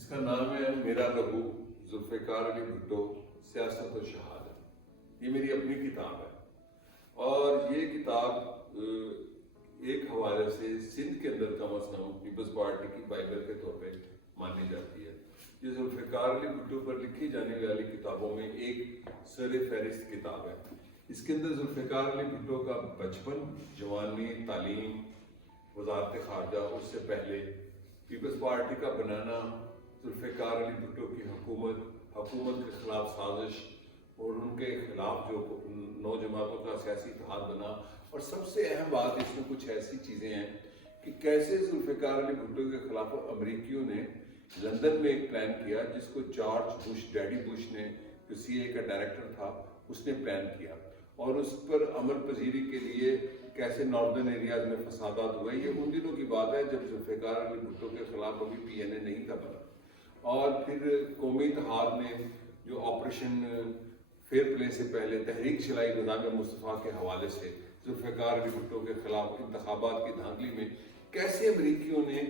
इसका नाम है मेरा लहू जुल्फ़िकार अली भुट्टो सियासत और शहादत। ये मेरी अपनी किताब है और ये किताब एक हवाले से सिंध के अंदर कम अज़ कम पीपल्स पार्टी की बाइबल के तौर पे मानी जाती है। ये जुल्फ़िकार अली भुट्टो पर लिखी जाने वाली किताबों में एक सर फहरिस्त किताब है। इसके अंदर जुल्फ़िकार अली भुट्टो का बचपन, जवानी, तालीम, वज़ारत ख़ारजा, उससे पहले पीपल्स पार्टी का बनाना, जुल्फ़िकार अली भुट्टो की हुकूमत के ख़िलाफ़ साजिश और उनके ख़िलाफ़ जो नौ जमातों का सियासी इत्तेहाद बना, और सबसे अहम बात इसमें कुछ ऐसी चीज़ें हैं कि कैसे जुल्फ़िकार अली भुट्टो के ख़िलाफ़ अमरीकियों ने लंदन में एक प्लान किया जिसको जॉर्ज बुश, डैडी बुश ने, जो CIA का डायरेक्टर था, उसने प्लान किया और उस पर अमल पजीरी के लिए कैसे नॉर्दर्न एरियाज में फसादात हुए। ये उन दिनों की बात है जब जुल्फ़िकार अली भुट्टो के ख़िलाफ़ अभी PNA नहीं था बना। और फिर कौमी इत्तेहाद ने जो ऑपरेशन फेयर प्ले से पहले तहरीक चलाई निज़ाम मुस्तफ़ा के हवाले से जुल्फ़िकार अली भुट्टो के ख़िलाफ़ इंतखाबात की धांधली में कैसे अमरीकियों ने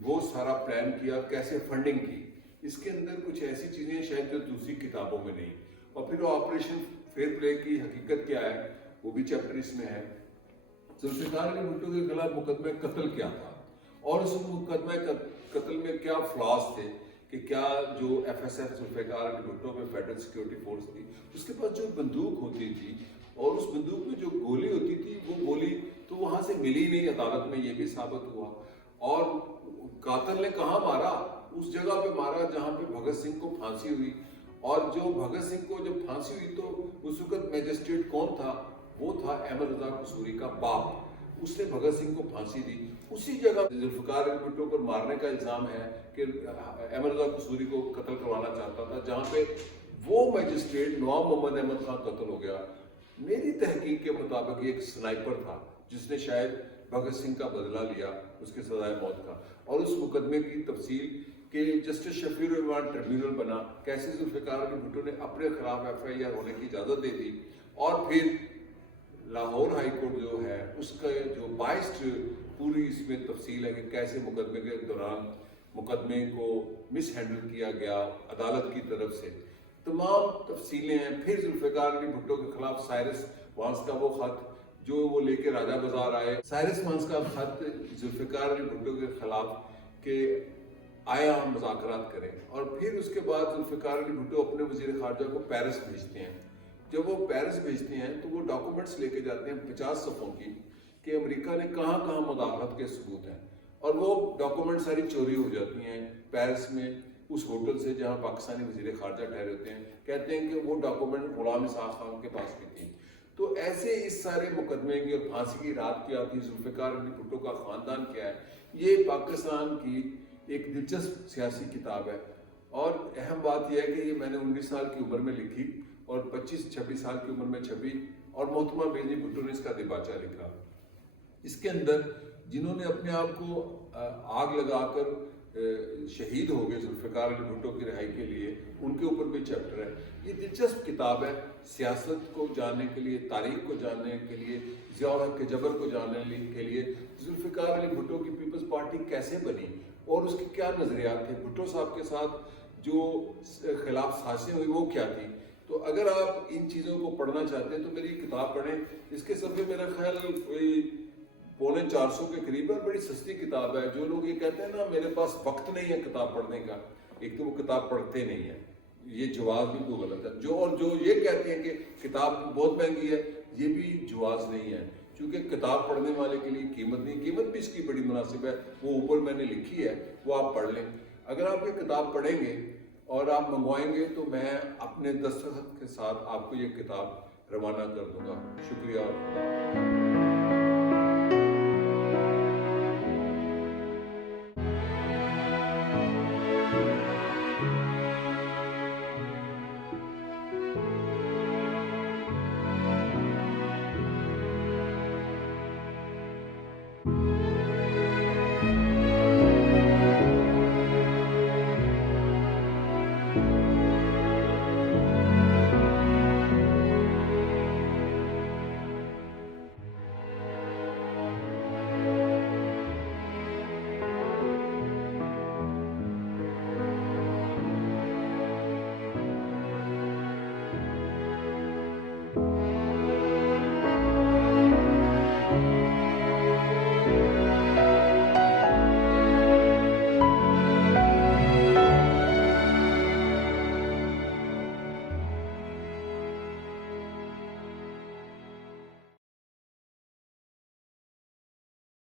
वो सारा प्लान किया, कैसे फंडिंग की। इसके अंदर कुछ ऐसी चीज़ें शायद जो दूसरी किताबों में नहीं। और फिर ऑपरेशन फेयर प्ले की हकीकत क्या है वो भी चैप्टर इसमें है। जुल्फ़िकार अली भुट्टो के खिलाफ मुकदमे कत्ल क्या था और उस मुकदमे कत्ल में क्या फ्लॉज थे कि क्या जो FSF जुल्फ़िकार अली भुट्टो में फेडरल सिक्योरिटी फोर्स थी, उसके पास जो बंदूक होती थी और उस बंदूक में जो गोली होती थी वो गोली तो वहाँ से मिली नहीं अदालत में, ये भी साबित हुआ। और कातिल ने कहाँ मारा? उस जगह पे मारा जहाँ पे भगत सिंह को फांसी हुई। और जो भगत सिंह को जब फांसी हुई तो उस वक्त मैजिस्ट्रेट कौन था? वो था अहमद रजा कसूरी का बाप। उसने भगत सिंह को फांसी दी। उसी जगह जुल्फ़िकार अली भुट्टो पर मारने का इल्ज़ाम है कि अहमद रजा कसूरी को कत्ल करवाना चाहता था, जहाँ पे वो मैजिस्ट्रेट नवाब मोहम्मद अहमद खान कत्ल हो गया। मेरी तहकीक के मुताबिक एक स्नाइपर था जिसने शायद भगत सिंह का बदला लिया, उसके सजाए मौत का। और उस मुकदमे की तफसील कि जस्टिस शफीर रहमान ट्रिब्यूनल बना, कैसे जुल्फ़िकार अली भुट्टो ने अपने खिलाफ FIR होने की इजाज़त दे दी। और फिर लाहौर हाई कोर्ट जो है उसका जो 22 पूरी इसमें तफसील है कि कैसे मुकदमे के दौरान मुकदमे को मिस हैंडल किया गया अदालत की तरफ से, तमाम तफसीलें हैं। फिर जुल्फ़िकार अली भुट्टो के खिलाफ साइरस वांस का वो खत जो वो लेके राजा बाजार आए, साइरस वांस का खत जुल्फ़िकार अली भुट्टो के खिलाफ के आया हम मुज़ाकरात करें। और फिर उसके बाद जुल्फ़िकार अली भुट्टो अपने वज़ीर ख़ारजा को पेरिस भेजते हैं। जब वो पेरिस भेजते हैं तो वो डॉक्यूमेंट्स लेके जाते हैं 50 सफ़ों की कि अमेरिका ने कहाँ कहाँ मुदाखलत के सबूत हैं। और वो डॉक्यूमेंट सारी चोरी हो जाती हैं पेरिस में उस होटल से जहाँ पाकिस्तानी वज़ीर ख़ारजा ठहरे होते हैं। कहते हैं कि वो डॉक्यूमेंट ग़ुलाम इसहाक़ खान के पास भी थी। तो ऐसे इस सारे मुकदमे की और फांसी की रात क्या थी, जुल्फ़िकार अली भुट्टो का ख़ानदान क्या है, ये पाकिस्तान की एक दिलचस्प सियासी किताब है। और अहम बात यह है कि ये मैंने 19 साल की उम्र में लिखी और 25-26 साल की उम्र में छपी और मोहतरमा बेनज़ीर भुट्टो ने इसका दिबाचा लिखा। इसके अंदर जिन्होंने अपने आप को आग लगाकर शहीद हो गए जुल्फ़िकार अली भुट्टो की रिहाई के लिए, उनके ऊपर भी चैप्टर है। ये दिलचस्प किताब है सियासत को जानने के लिए, तारीख को जानने के लिए, ज़िया-उल हक़ के जबर को जानने के लिए, जुल्फ़िकार अली भुट्टो की पीपल्स पार्टी कैसे बनी और उसके क्या नज़रियात थे, भुट्टो साहब के साथ जो खिलाफ साजिशें हुई वो क्या थी। तो अगर आप इन चीज़ों को पढ़ना चाहते हैं तो मेरी किताब पढ़ें। इसके सफ़े मेरा ख्याल कोई 350 के करीब है, बड़ी सस्ती किताब है। जो लोग ये कहते हैं ना मेरे पास वक्त नहीं है किताब पढ़ने का, एक तो वो किताब पढ़ते नहीं है, ये जवाब बिल्कुल गलत है। जो ये कहते हैं कि किताब बहुत महंगी है, ये भी जवाब नहीं है, क्योंकि किताब पढ़ने वाले के लिए कीमत नहीं, कीमत भी इसकी बड़ी मुनासिब है, वो ऊपर मैंने लिखी है, वो आप पढ़ लें। अगर आप ये किताब पढ़ेंगे और आप मंगवाएंगे तो मैं अपने दस्तखत के साथ आपको ये किताब रवाना कर दूंगा। शुक्रिया।